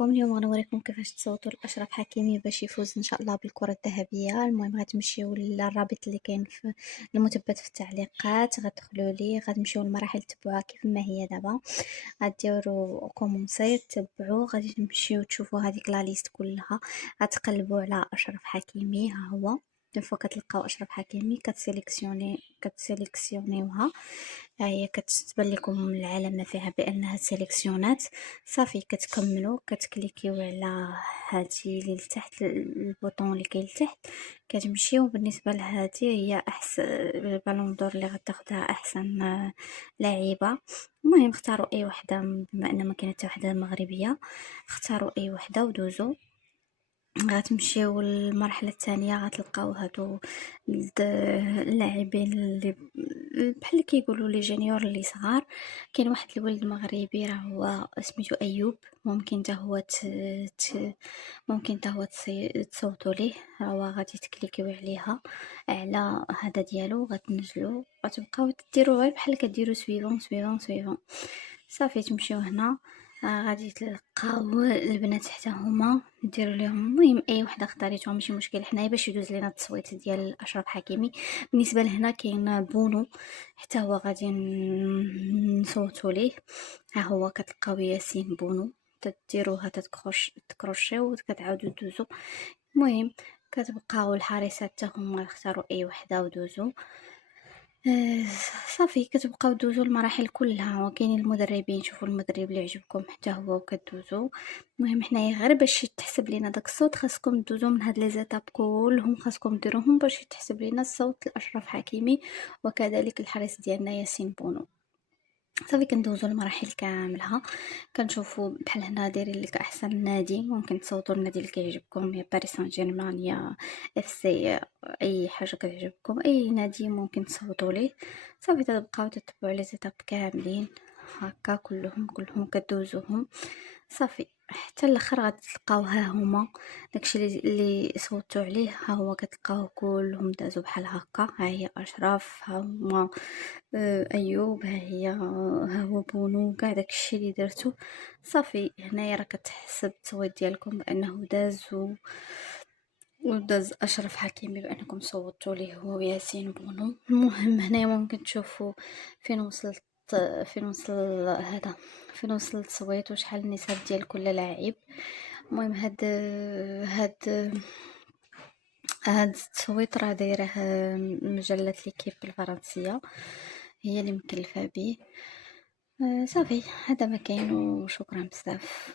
عليكم. اليوم غنوريكم كيفاش تصوتوا لأشرف حكيمي باش يفوز ان شاء الله بالكرة الذهبية. المهم غتمشيو للرابط اللي كاين في المثبت في التعليقات، غتدخلوا ليه، غتمشيو للمراحل تبعوها كيف ما هي دابا، غديروا كومونسي تبعوا، غادي تمشيو تشوفوا هذيك لا ليست كلها، غتقلبوا على أشرف حكيمي. ها هو فوق كتلقاو أشرف حكيمي، كتسيليكسيونيوها، ها هي كتبان لكم العلامة فيها بأنها سيليكسيونات. صافي كتكملوا كتكليكيو على هادي اللي لتحت، البوطون اللي كاين لتحت، كتمشيو بالنسبة لهادي هي أحسن البالون دور اللي غتاخدها أحسن لاعبة. المهم اختاروا أي وحدة، بما أن ما كاينه حتى وحدة مغربية، اختاروا أي وحدة ودوزوا. غتمشيو للمرحلة الثانية، غتلقاو هادو اللاعبين اللي بحال اللي كيقولوا لي جونيور اللي صغار. كاين واحد الولد مغربي راه هو سميتو ايوب، ممكن حتى هو ممكن حتى هو تصوتوا ليه، هو غادي تكليكيو عليها على هذا ديالو، غتنزلوا غتبقاو ديروا غير بحال كديروا سويفون سويفون سويفون. صافي تمشيو هنا، غادي تلقاو البنات حتى هما ديروا لهم. المهم اي وحده اختاريتوها ماشي مشكل، حنايا باش يدوز لينا التصويت ديال اشرف حكيمي. بالنسبه لهنا كاين بونو، حتى هو غادي نصوتوا ليه. ها هو كتلقاو ياسين بونو، تديروها تكروشيو وكتعاودوا دوزو. المهم كتبقاو الحارسات حتى هما اختاروا اي وحده ودوزو. صافي كتبقاو دوزو المراحل كلها، وكاينين المدربين، شوفوا المدرب اللي عجبكم حتى هو وكدوزو. المهم حنايا غير باش يتحسب لينا داك الصوت خاصكم دوزو من هاد لي زيتاب كلهم، خاصكم ديروهم باش يتحسب لينا الصوت لاشرف حكيمي وكذلك الحارس ديالنا ياسين بونو. صافي كندوزو المراحل كاملها، كنشوفوا بحال هنا دايرين لك احسن نادي، ممكن تصوتوا النادي اللي كيعجبكم، يا باريس سان جيرمان يا اف سي، اي حاجه كتعجبكم اي نادي ممكن تصوتوا ليه. صافي تبقاو تتبعوا لي زيتاب كاملين هكا كلهم كدوزوهم. صافي حتى الاخر غتلقاو ها هما داكشي اللي صوتوا عليه، ها هو كتلقاو كلهم دازوا بحال هكا. ها هي اشرف، ها هما ايوب، ها هو بونو، كاع داكشي اللي درتو. صافي هنايا راه كتحسب التصويت ديالكم بانه داز وداز اشرف حكيمي بانكم صوتوا ليه هو ياسين بونو. المهم هنايا ممكن تشوفوا فين وصلت، فين وصل هذا، فين وصل التصويت وشحال النسب ديال كل لاعب. المهم هاد التصويت راه دايره مجله ليكيب الفرنسيه، هي اللي مكلفه به. صافي هذا ما كاين، وشكرا بزاف.